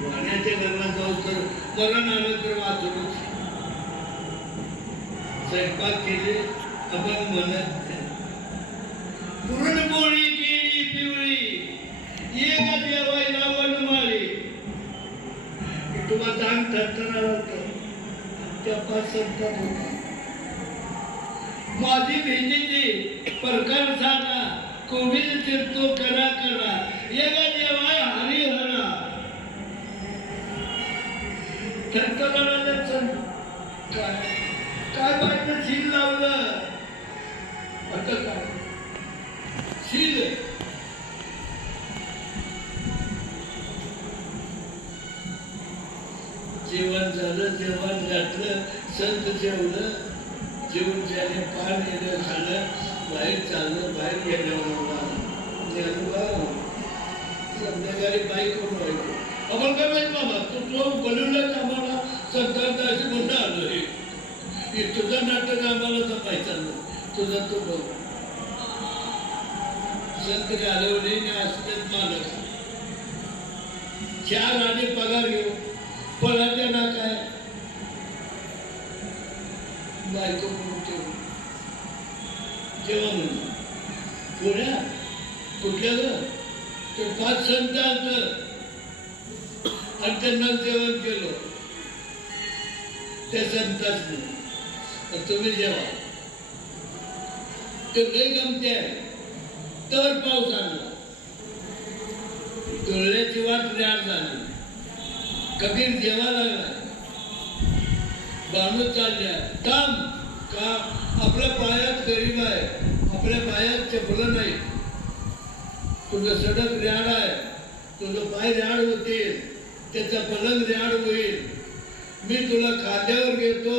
वाण्याच्या घरात जाऊ तर मरण आलं तर वाचलोच स्वयंपाक केले आपण म्हणत पुरणपोळी केली पिवळी एका जेवायला वनमाळी तुम्हाला चांग थरथराला होतं त्या 5 संतात होता माझी भेंडीची प्रकार साधा कोविल चिरतो करा करा एका जेवाय हरिहरा थरथराला काय काय पाहिजे शील लावलं आता काय शील जेवण झालं जेवण घातलं संत जेवलं जेवण ज्याने पान येणं खाल्लं बाहेर चाललं बाहेर गेल्यावर संध्याकाळी बाईक करून व्हायचं आपण काय माहिती बाबा तो बोलवलं आम्हाला संतांना अशी म्हणणं आलं तुझं नाटक आम्हाला जमायचं नाही तुझा तो बघ संत घालवले असतेच मालक 4 आणे पगार घेऊ पळाच्या ना काय बायको म्हणून जेव्हा म्हणून पुण्या कुठल्या ग ते 5 संत आलं आणि त्यांना जेवण केलं त्या संताच तुम्ही जेवा ते लई गमते आहे तर पाऊस आणला. तुळल्याची वाट रेड झाली. कबीर जेवा लागला. बाणू चालल्या. थांब का आपल्या पायात गरीब आहे, आपल्या पायात चपलं नाही. तुझं सडक रेड आहे, तुझं पाय रेड होतील, त्याचा पलंग रेड होईल. मी तुला खांद्यावर घेतो,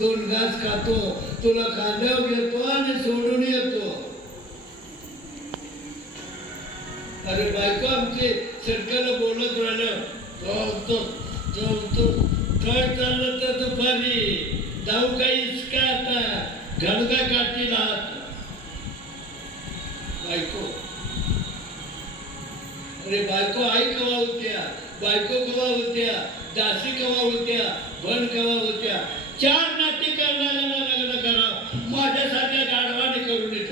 2 घास खातो, तुला खांद्यावर घेतो आणि सोडून येतो. अरे बायको आमची सरकारला बोलत राहिलं, काय चाललं तर दुपारी जाऊ काही इचका आता घडगा काठी राहत. बायको अरे बायको आई कवा होत्या, बायको कवा होत्या, दासी कवा होत्या, बन कवा होत्या. 4 नाते करणाऱ्यांना लग्न करा, माझ्यासारख्या गाढवाने करून येत.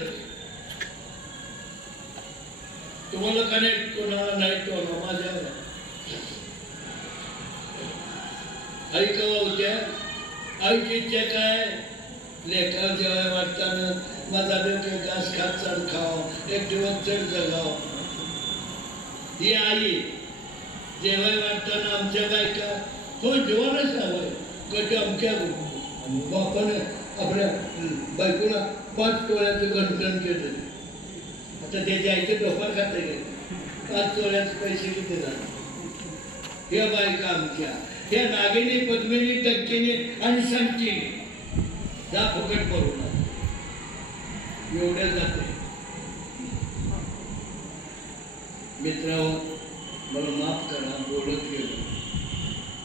तुम्हाला कनेक्ट कोणाला नाही कोणा माझ्यावर. आई कवा होत्या, आईची इच्छा काय, लेखा जेव्हा वाटताना माझा डोके घास खात चढ खाव, एक दिवस चढ जगाव. ही आई जेव्हा वाटताना आमच्या बायका हो जेवणच हवंय कधी आमच्या बापाने आपल्या बायकोला 5 तोळ्याचं गंठण केलं. आता त्याच्या आईचे डोफर खाते गेले. 5 तोळ्याचे पैसे किती झाले. ह्या बायका आमच्या ह्या नागिनी, पद्मिनी, टक्केनी आणि संकीनी जा फुकट करू ना एवढ्या जाते. मित्रांनो मला माफ करा, बोलत गेलो.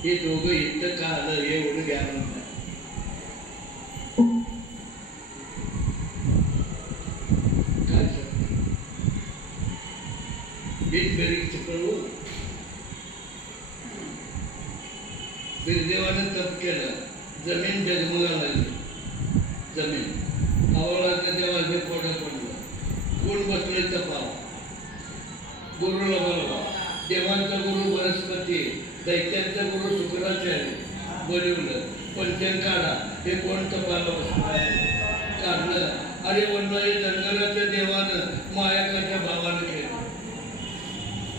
हे दोघं इथं का आलं हे एवढं ज्ञान नाही. काय बिनबेरीचं कळू. बिरदेवानं तप केलं, जमीन जगमगा लागली. जमीन आवळाचं देवाचे पोटं पडलं. कोण बसले तपाव, गुरुला बोलवा. देवांचा गुरु वनस्पती, दैत्यांचा गुरु शुक्राचार्य बोलवलं. पंचन काढा, हे कोण तपाला बसलं काढलं. अरे वनवाई धनगराच्या देवानं मायाकाच्या भावानं केलं.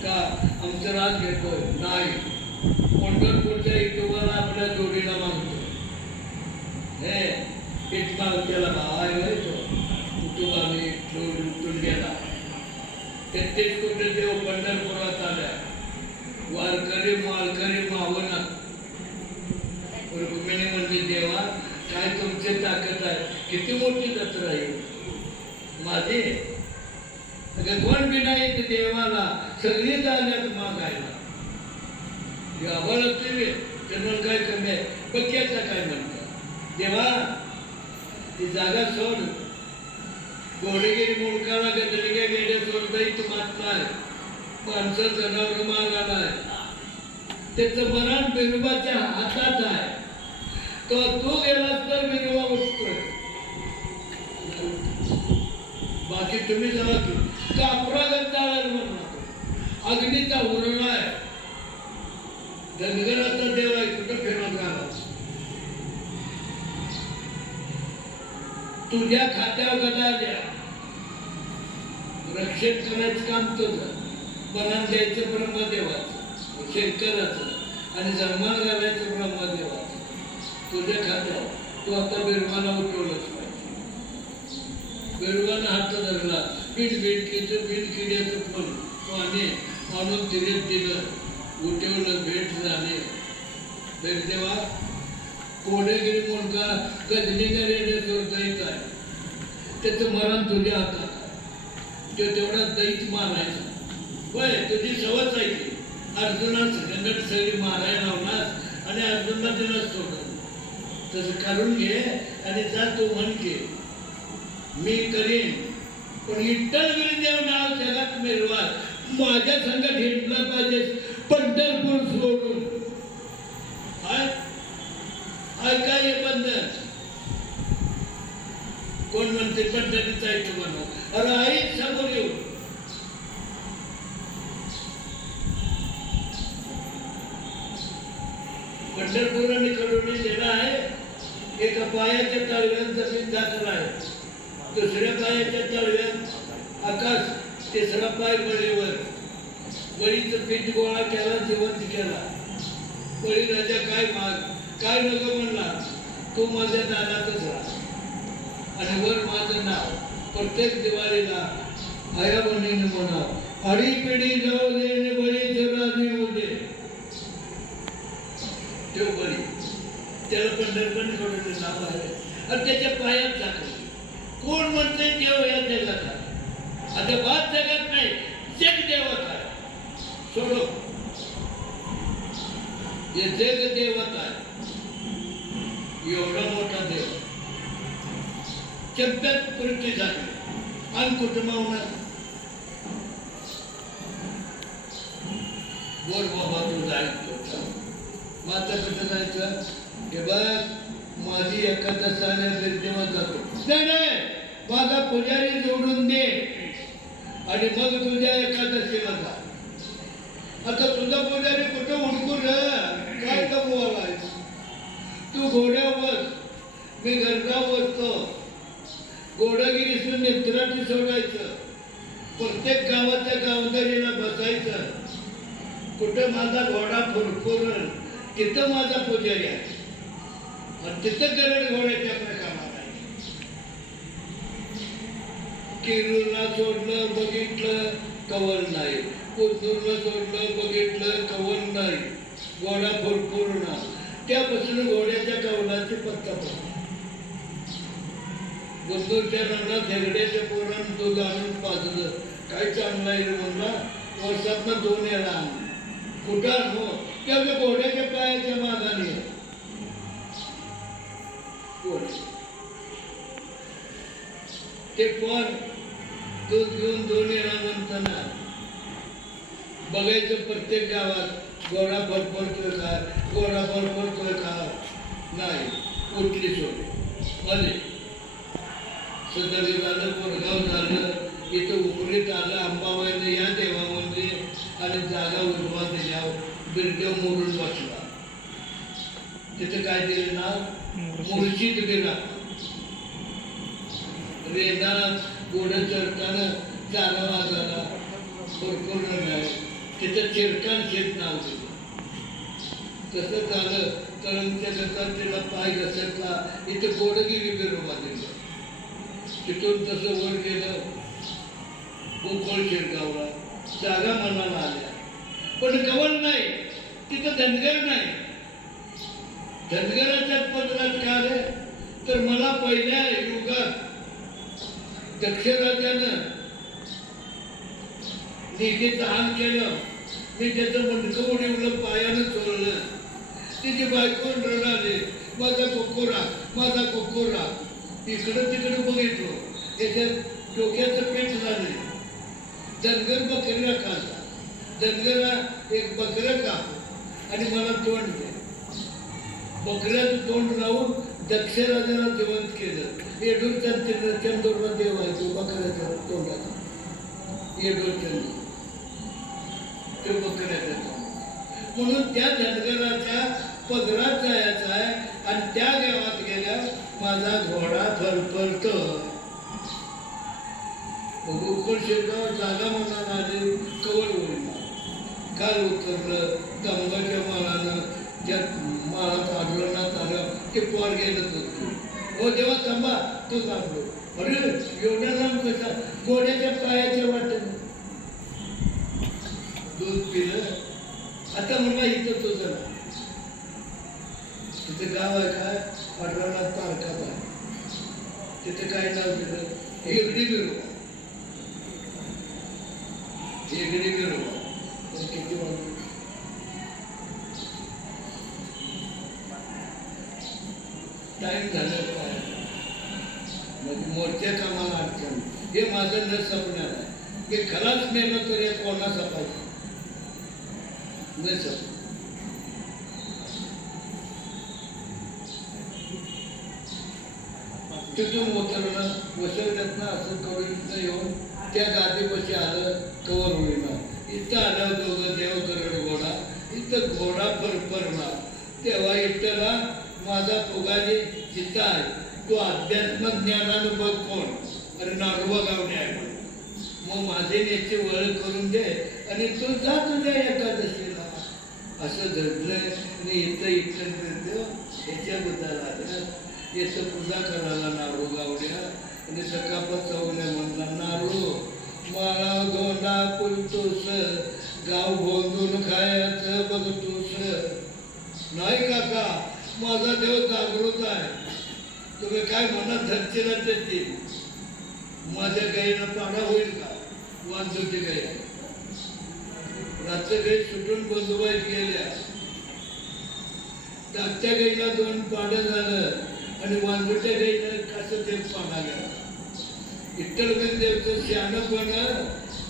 का आमचं राज घेतोय नाही, पंढरपूरच्या इटोबाला आपल्या जोडीला मागतो. हे इटमा त्याला भावाय व्हायचो. कुटुंबाने उठून गेला. 33 कोटी देव पंढरपुरात आल्या. वारकरी मालकरी मावना. रुक्मिणी म्हणजे देवा काय तुमची ताकद आहे, किती मोठी जत्रा आहे माझी. कोण बी नाही देवाला, सगळी आल्यात मागायला. आम्हाला त्यांना काय कमी आहे, बक्याचा काय म्हणतात. देवा ती जागा सोड. घोडेगिरी मुलकाला गदलिगे गेले सोडताही मात नाही. माणसं जनावर मागायला आहे. त्याचं मरण बिरुबाच्या हातात आहे. तो तू गेलास तर बिरुबा उठतोय. बाकी तुम्ही जावा की कापरागत चालायला म्हणला. अग्नीचा उरला आहे. धनगराचा देव आहे. कुठं फिरत राहा. तुझ्या खात्यावर गदा द्या. रक्षण करायचं काम तुझं. बनान द्यायचं ब्रह्मदेवाचं शंकराचं आणि जन्मान घालायचं ब्रह्मदेवाचं. तुझ्या खात्यावर तू आता बिरवाला उठवलंच पाहिजे. बिरवानं हात धरला. बिनकिड्याचं फुल पाणी आणून तिरीत दिलं. उठवलं, भेट झाले. बिरदेवा कोडेगिरी मुलगा गजनीने रेडे सोडता आहे. त्याचं मरण तुझ्या हातात. तो तेवढा दैत मारायचा. होय तुझी सवच आहे की अर्जुनाच गंगट सगळी मारायला लावणार आणि अर्जुनला दिला सोडून. तसं काढून घे आणि जा तू म्हण घे मी करीन. पण विठ्ठल गुरुदेव नाव जगात मिरवा. माझ्या संगत हिंडला पाहिजे पंढरपूर सोडून. काय हे बंधन. कोण म्हणते पंढरीचा ऐकू म्हणा. अरे आई समोर येऊ. पंढरपूर आणि कडोली जिल्हा आहे. एका पायाच्या तळव्यात जमीन दाखल आहे. दुसऱ्या पायाच्या तळव्यात आकाश तिसरा पाय बळीवर, बळीचं पीठ गोळा केला, जिवंत केला. बळी राजा काय नको म्हणला, तू माझ्या दारातच राहा आणि वर माझं नाव प्रत्येक दिवाळीला आया बहिणीने म्हणा, आडी पिढी जाऊ दे आणि बळीचं राजी होऊ दे. देव बळी, त्याला पंढरपूर थोडं नाव आहे आणि त्याच्या पायात टाकलं. कोण म्हणते देव या जगात आहे? आता बात जगात नाही, जग देवात आहे. सोडो, हे जग देवात आहे. एवढा मोठा देव चंप्यात पृथ्वी झाली आणि कुटुंबावर बोल बाबा तू जायचं. माता कुठं जायचं? हे बघ माझी एकादशाने देवा जातो. नाही, माझा पुजारी जोडून दे आणि मग तुझ्या एकादशीला जा. आता तुझा पुजारी कुठं हुडकून काय कमवाला आहे? तू घोड्यावर, मी घरगाव बसतो. घोडागिरीसून नेत्राची सोडायचं, प्रत्येक गावाच्या गावदारीला बसायचं. कुठं माझा घोडा फुरफुरण तिथं माझा पुजारी आहे आणि तिथं गरड घोड्याच्या प्रकारात आहे. किरूरला सोडलं बघितलं कवल नाही, कुंदूरला सोडलं बघितलं कवल नाही, घोडा फुरफुरणा. त्यापासून घोड्याच्या कवलाची पत्ता पडला. कुंदूरच्या रंगात हेगड्याच्या पोरानं दूध आणून पाजलं. काय चांगला आहे म्हणला, वर्षातनं 2 वेळा आणलं. कुठं आणू? त्या घोड्याच्या पायाच्या मागाने ते पण दूध घेऊन 2 वेळा म्हणताना बघायचं प्रत्येक गावात घोडा फडफडतोय का, घोडा फडफडतोय का नाही. उठली सोडली आले. सदरी झालं, कोरगाव झालं, इथं उमरीत आलं. अंबाबाईने या देवामध्ये आणि जागा उजवा दिल्यावर बिरदेव मोडून बसला. तिथं काय दिलं नाव? मुर्शिद गेला. रेंदा घोडं चढताना चाला वाजाला भरपूर नाही, तिथं चिरकान शेत नाव दिलं. तसं झालं कळंच्या घसात त्याला पाय घसरला, इथं गोडगिरी बिरोबा दिलं. तिथून तसं वर गेलं गोकुळ शिरगावला. जागा मनाला आल्या, पण गवळ नाही, तिथं धनगर नाही. धनगराच्या पत्रात काय आलं तर मला पहिल्या युगात दक्षराजानं निघेचं हान केलं, मी त्याचं मणकं उडवलं, पायानं चोरलं. तिची बायको रडाले, माझा कोकोरा, माझा कोकोरा. इकडं तिकडं बघितलो, त्याच्यात डोक्याचं पेट झाले. धनगर बकऱ्या खाल्ला. धनगरा एक बकरं काप आणि मला तोंड दे. बकऱ्याचं तोंड लावून दक्षराजाला जिवंत केलं. येडूर चंदूरला देव आहे तो बकऱ्याच्या तोंडाचा. येडूर चंदूर तो बकऱ्याचा तोंड. म्हणून त्या धनगराच्या पदरात जायचं आहे आणि त्या गावात गेल्या माझा घोडा फरफरतो. गोकुळ शिरगाव जागा म्हणून आले, कवल होईल. काल उतरलं गंगाच्या माळानं, त्या माळात आढळण्यात आलं ते पोर गेलं होतं. हो देवा थांबा, तू थांबलो. अरे एवढ्या लांब कसा? घोड्याच्या पायाच्या वाटेनं दूध पिलं. आता म्हणला इथं तो जरा तिथे गाव आहे काय, आढळण्यात तारखात आहे. तिथे काय नाव दिलं? हेगडी बिरोबा. हेगडी बिरोबा. किती वाजले? टाइम झालं काय? म्हणजे मोठ्या कामाला अडचण. हे माझं न सपणार आहे. हे खलाच मेहनत तर या कोणा सपायचं न सप. तिथून उतरलं, वसवल्यात ना असं करून येऊन त्या गादीपाशी आलं, कवर होईना. इथं आलं दोघं देव गरड घोडा. इथं घोडा फरफरला. तेव्हा इथला माझा पुगारी जिथं आहे तो अध्यात्म ज्ञानानुभव कोण? अरे नागोबा गावणे आहे. मग माझे नेते ओळख करून दे आणि तू जा तुझ्या एकादशीला असं घडलंय. आणि इथं देव ह्याच्या बुद्धाला आलं. येतं पूजा करायला नारू गावड्या आणि सकाळपास चौने म्हणला नारू माळा दोंडा पुलतोस गाव गोंधून खायचं बघतोस. नाही काका, माझा देव जागृत आहे. तुम्ही काय मनात धरचे ना त्याची. माझ्या गाईला पाडा होईल का? वांजोटी गाई रात्र गाई सुटून बंदोबाईत गेल्या. धाकट्या गाईला 2 पाडं झालं आणि वांजोट्या गाईला कसं ते पाडा गेला. विठ्ठल देवचं शहाणपण,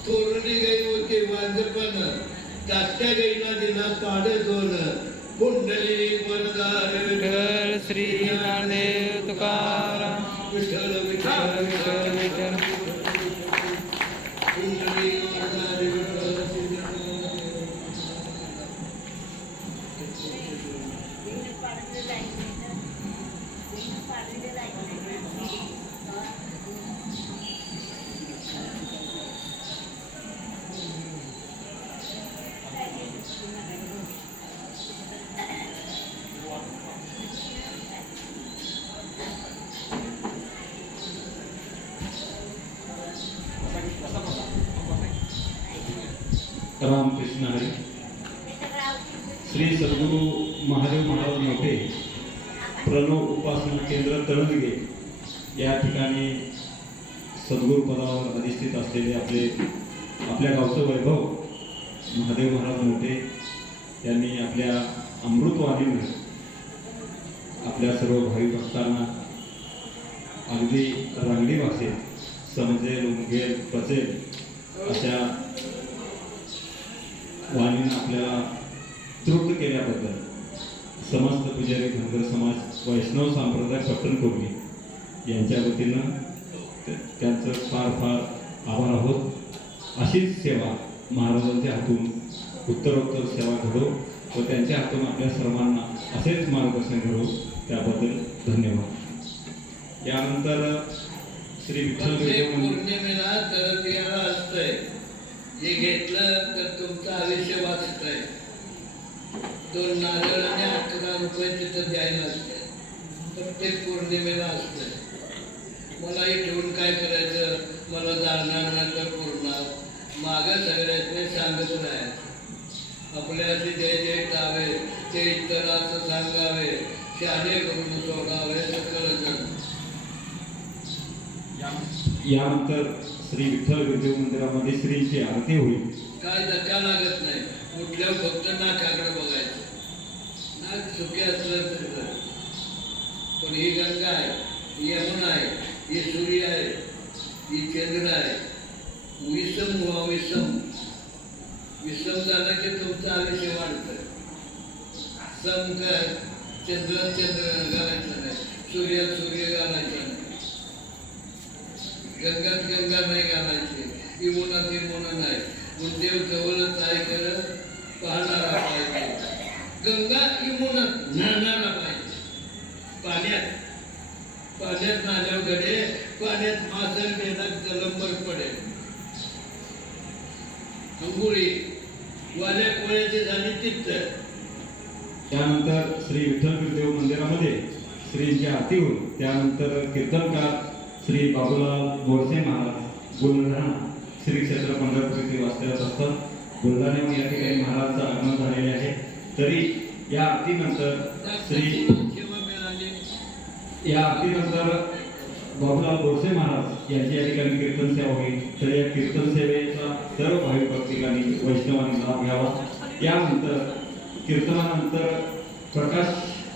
तोरणी गाई होती वांजपण. धाकट्या गाईला दिला पाडं 2. कुंडली वरदार विठ्ठल श्री ज्ञानदेव तुकाराम विठ्ठल विठ्ठल विठ्ठल विठ्ठल कुंडली वरदार विठ्ठल श्री रामकृष्ण हरी. श्री सद्गुरू महादेव महाराज मोठे प्रणव उपासना केंद्र तळंदगे या ठिकाणी सद्गुरू पदावर अधिष्ठित असलेले आपल्या गावचं वैभव महादेव महाराज मोठे यांनी आपल्या अमृतवाणीने आपल्या सर्व भाविक भक्तांना अगदी रांगडी भाषेत समजेल, उमगेल, पचेल अशा वाणीनं आपल्याला तृप्त केल्याबद्दल समस्त पुजारी धनगर समाज वैष्णव संप्रदाय पट्टणकोटी यांच्या वतीनं त्यांचं फार फार आभार आहोत. अशीच सेवा महाराजांच्या हातून उत्तरोत्तर सेवा घडो व त्यांच्या हातून आपल्या सर्वांना असेच मार्गदर्शन घडो त्याबद्दल धन्यवाद. यानंतर श्री विठ्ठल पौर्णिमेला तळंदग्याला असतंय. जे घेतलं तर तुमचं आयुष्य वाचतंय. 2 नारळ आणि 11 रुपये तिथं द्यायला असते. प्रत्येक पौर्णिमेला असतंय. मलाही ठेवून काय करायचं, मला जाणणार नाही तर पूर्णार. मागं सगळ्यातले सांगत नाही. आपल्याशी जे जे टावे ते इतराचं सांगावे, शाने करून सोडावे सकळ जण. यानंतर श्री विठ्ठल विद्या मंदिरामध्ये श्रींची आरती होईल. काय धक्का लागत नाही. कुठल्या फक्त नाकाकडे बघायचं. नाक सुखी असलं तर. पण ही गंगा आहे, ही यमुना आहे, ही सूर्य आहे, ही चंद्र आहे. विषम व्हा विषम. विषम झालं की तुमचं आयुष्य वाढतं. सम काय, चंद्र घालायचं नाही, सूर्य घालायचं नाही, गंगात गंगा नाही घालायची, इमोनात इमोना नाही. पण देव जवळच आहे खरं, पाहणारा पाहिजे. गंगा इमोनात न्हाणारा पाहिजे. पाण्यात नाल्यावर घडे, पाण्यात मासर बेनात जलंबर पडेल. अंघोळी वाल्या कोळ्याची झाली तिथं. त्यानंतर श्री विठ्ठल देव मंदिरामध्ये श्रींची आरती होईल. त्यानंतर कीर्तनकार श्री बाबूलाल बोरसे महाराज बुलढाणा श्री क्षेत्र पंढरपूर येथे वास्तव्यात असतात. बुलढाण्याहून या ठिकाणी महाराजांचं आगमन झालेले आहे. तरी या आरतीनंतर बाबूलाल बोरसे महाराज यांची या ठिकाणी कीर्तन सेवा होईल. तर या कीर्तन सेवेचा सर्व भाविक भक्तिकांनी वैष्णवांनी लाभ घ्यावा. यानंतर कीर्तनानंतर प्रकाश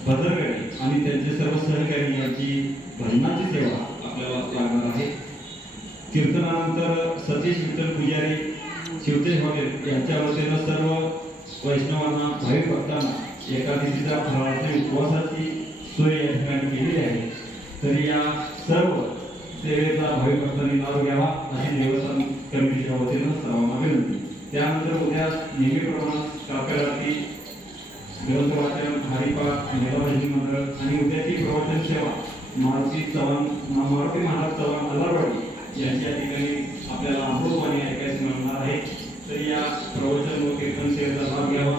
भद्रकडे आणि त्यांचे सर्व सहकारी यांची भजनाची सेवा आपल्याला लागणार आहे. कीर्तनानंतर सतीश विठ्ठल पुजारी शिवतेज हॉटेल यांच्या वतीनं सर्व वैष्णवांना भाविक भक्तांना एकादशीच्या फराळाची उपवासाची सोय या ठिकाणी केलेली आहे. तरी या सर्व सेवेचा भाविक भक्तांनी लाभ घ्यावा अशी देवस्थान कमिटीच्या वतीनं सर्वांना विनंती. त्यानंतर उद्या नेहमीप्रमाणे काकड आरती, ग्रंथवाचन, हरिपाठ, मेधाभजनी मंडळ आणि उद्याची प्रवचन सेवा मारुती महाराज चव्हाण अल्लारवाडी यांच्या ठिकाणी आपल्याला अनुभववाणी ऐकायचं मिळणार आहे. तर या प्रवचन व कीर्तन सेवेचा लाभ घ्यावा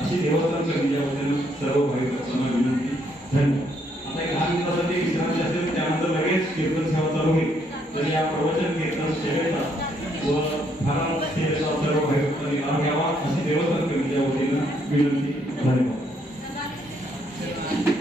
अशी देवतांना कमिटीच्या वतीनं सर्व भाविक भक्तांना विनंती. धन्यवाद. आता एक 10 मिनिटासाठी विश्रांती असेल, त्यानंतर लगेच कीर्तन सेवा चालू होईल. तर या प्रवचन कीर्तन सेवेचा व फराळ सेवेचा सर्व भाविक भक्तांनी लाभ घ्यावा अशी देवतांना कमिटीच्या वतीनं विनंती.